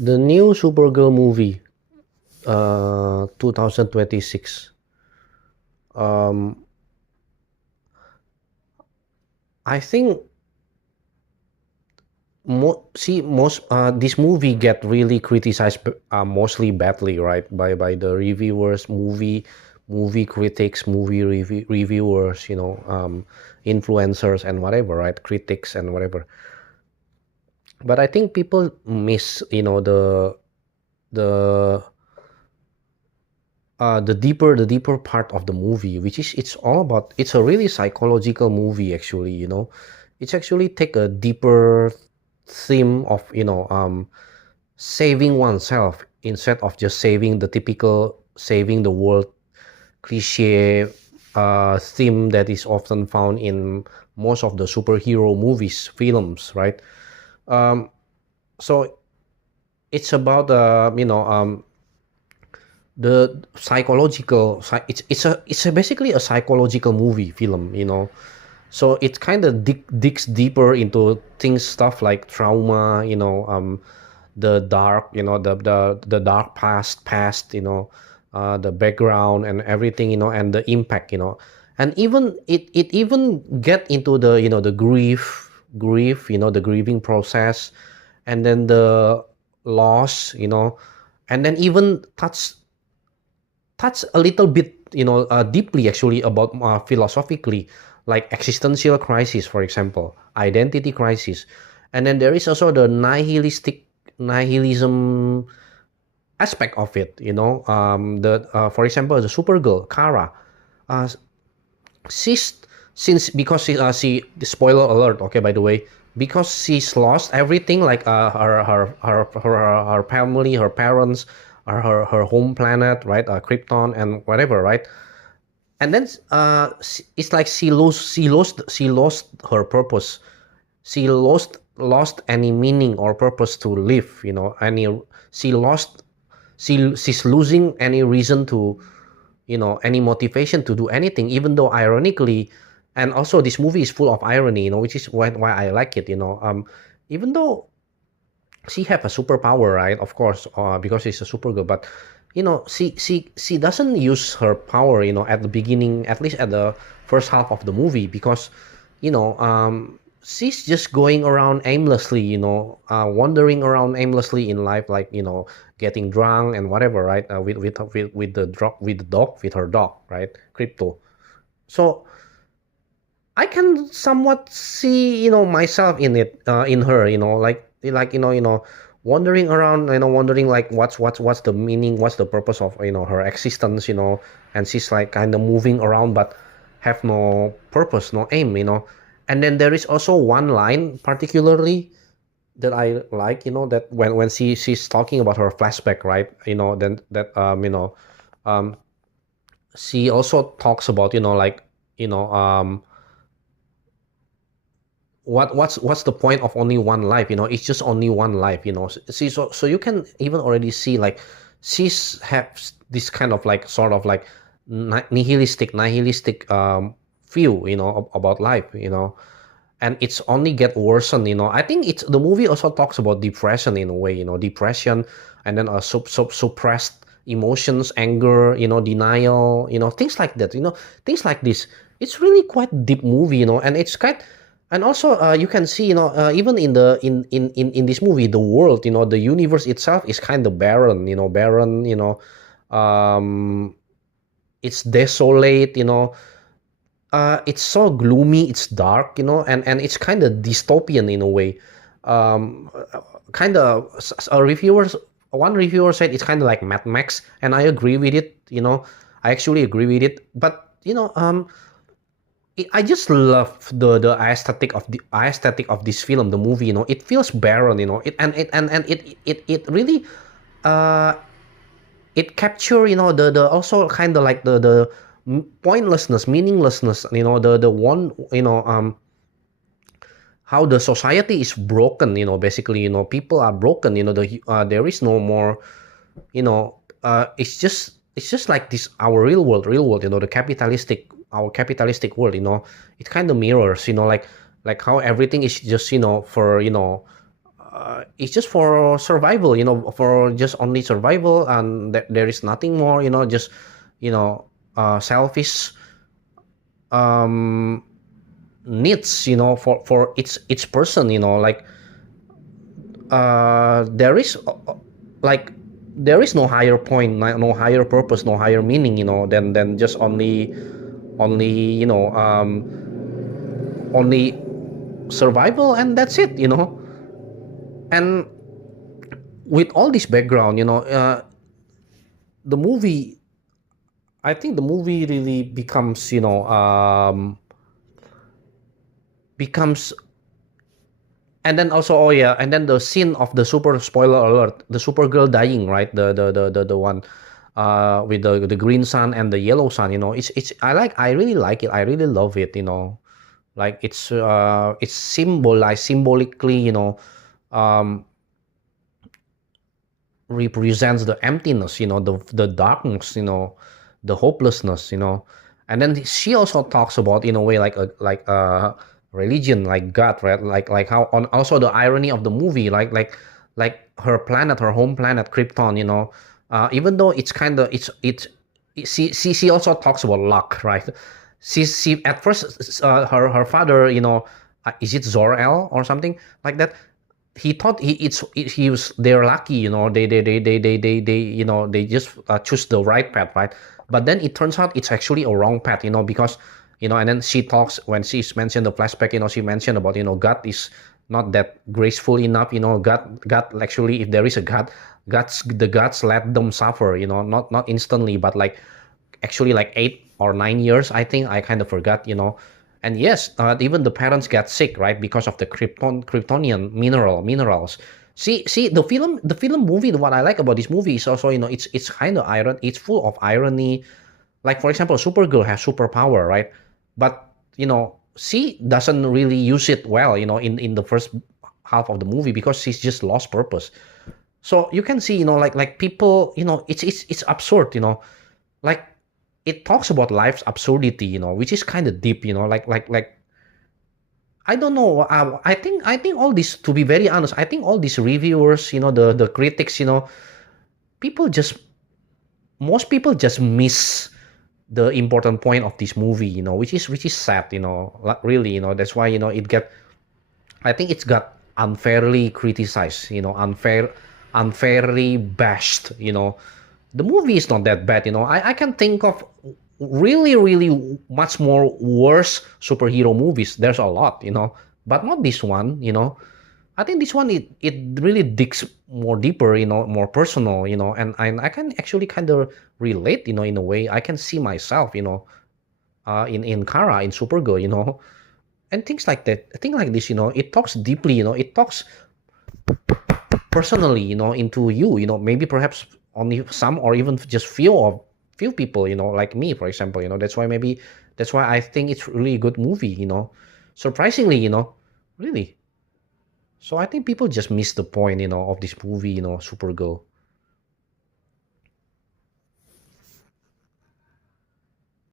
The new Supergirl movie, 2026. Um, I think most this movie get really criticized, mostly badly, right, by the reviewers, movie critics, reviewers, influencers and whatever, right, critics and whatever. But I think people miss, the the deeper part of the movie, which is it's a really psychological movie actually. It's actually take a deeper theme of saving oneself instead of just saving the typical saving the world cliche theme that is often found in most of the superhero movies, films, right? Um, so it's about the psychological it's basically a psychological movie film, so it kind of digs deeper into things, stuff like trauma, the dark, the dark past, the background and everything, and the impact, and even it even get into the the grief, the grieving process, and then the loss, and then even touch a little bit, deeply actually about philosophically, like existential crisis, for example, identity crisis. And then there is also the nihilism aspect of it, the for example, the Supergirl, Kara, uh, she's since because the spoiler alert, okay, by the way, because she's lost everything, like her family, her parents, her home planet, right, Krypton and whatever, right. And then it's like she lost her purpose. She lost any meaning or purpose to live, any she lost she's losing any reason to, any motivation to do anything, even though ironically. And also this movie is full of irony, which is why I like it, even though she have a superpower, right, of course, because she's a supergirl. But she doesn't use her power, at the beginning, at least at the first half of the movie, because she's just going around aimlessly, wandering around aimlessly in life, like, getting drunk and whatever, right, with her dog, right, Crypto. So I can somewhat see, myself in it, in her, like wandering around, wondering like what's the meaning, what's the purpose of, her existence, and she's like kind of moving around, but have no purpose, no aim, And then there is also one line particularly that I like, that when she's talking about her flashback, right, then that um, she also talks about, like, you know what's the point of only one life, it's just only one life, see. So you can even already see, like, she's have this kind of like sort of like nihilistic view, about life, and it's only get worsened, I think it's the movie also talks about depression in a way, depression, and then suppressed emotions, anger, denial, things like that, things like this. It's really quite deep movie, and it's quite. And also, you can see, even in this movie, the world, the universe itself is kind of barren, um it's desolate, it's so gloomy, it's dark, and it's kind of dystopian in a way. um Kind of, one reviewer said it's kind of like Mad Max, and I agree with it, I actually agree with it. But I just love the aesthetic of this film, the movie. It feels barren. It really uh it capture, the also kind of like the pointlessness, meaninglessness. The one, how the society is broken. Basically, people are broken. There is no more. It's just like this, our real world, the our capitalistic world, it kind of mirrors, like how everything is just, for, it's just for survival, for just only survival, and there is nothing more, just selfish um needs, for its person, like there is like there is no higher point, no higher purpose, no higher meaning, than just only only survival, and that's it, and with all this background, the movie I think the movie really becomes, becomes and then also, oh yeah, and then the scene of the super spoiler alert, the Supergirl dying, right? The one with the green sun and the yellow sun, it's I really like it. I really love it, like it's symbolized symbolically, um represents the emptiness, the darkness, the hopelessness, and then she also talks about, in a way, like religion, like God, right? Like how, on also the irony of the movie, like her planet, her home planet, Krypton, even though it's kind of it's she also talks about luck, right? She at first, her father, is it Zor-El or something like that? He thought he was they're lucky, they just choose the right path, right? But then it turns out it's actually a wrong path, because and then she talks, when she's mentioned the flashback, she mentioned about, God is not that graceful enough, God actually, if there is a God, the gods let them suffer, not instantly, but like actually like 8 or 9 years, I think. I kind of forgot, and yes, even the parents get sick, right, because of the Kryptonian minerals. See the film movie. What I like about this movie is also, it's kind of iron. It's full of irony. Like, for example, Supergirl has superpower, right? But she doesn't really use it well, in the first half of the movie, because she's just lost purpose. So you can see, like people, it's absurd, like it talks about life's absurdity, which is kind of deep, like I don't know. I think all this, to be very honest, I think all these reviewers, the critics, people just most people just miss the important point of this movie, which is sad, like, really, that's why, I think it's got unfairly criticized, unfairly bashed, the movie is not that bad, I can think of really, really much more worse superhero movies. There's a lot, but not this one, I think this one, it really digs more deeper, more personal, and I can actually kind of relate, in a way. I can see myself, in Kara, in Supergirl, and things like that. I think like this, it talks deeply, it talks personally, into you, maybe perhaps only some, or even just few people, like me, for example, that's why I think it's really a good movie, surprisingly, really. So I think people just miss the point, of this movie, Supergirl.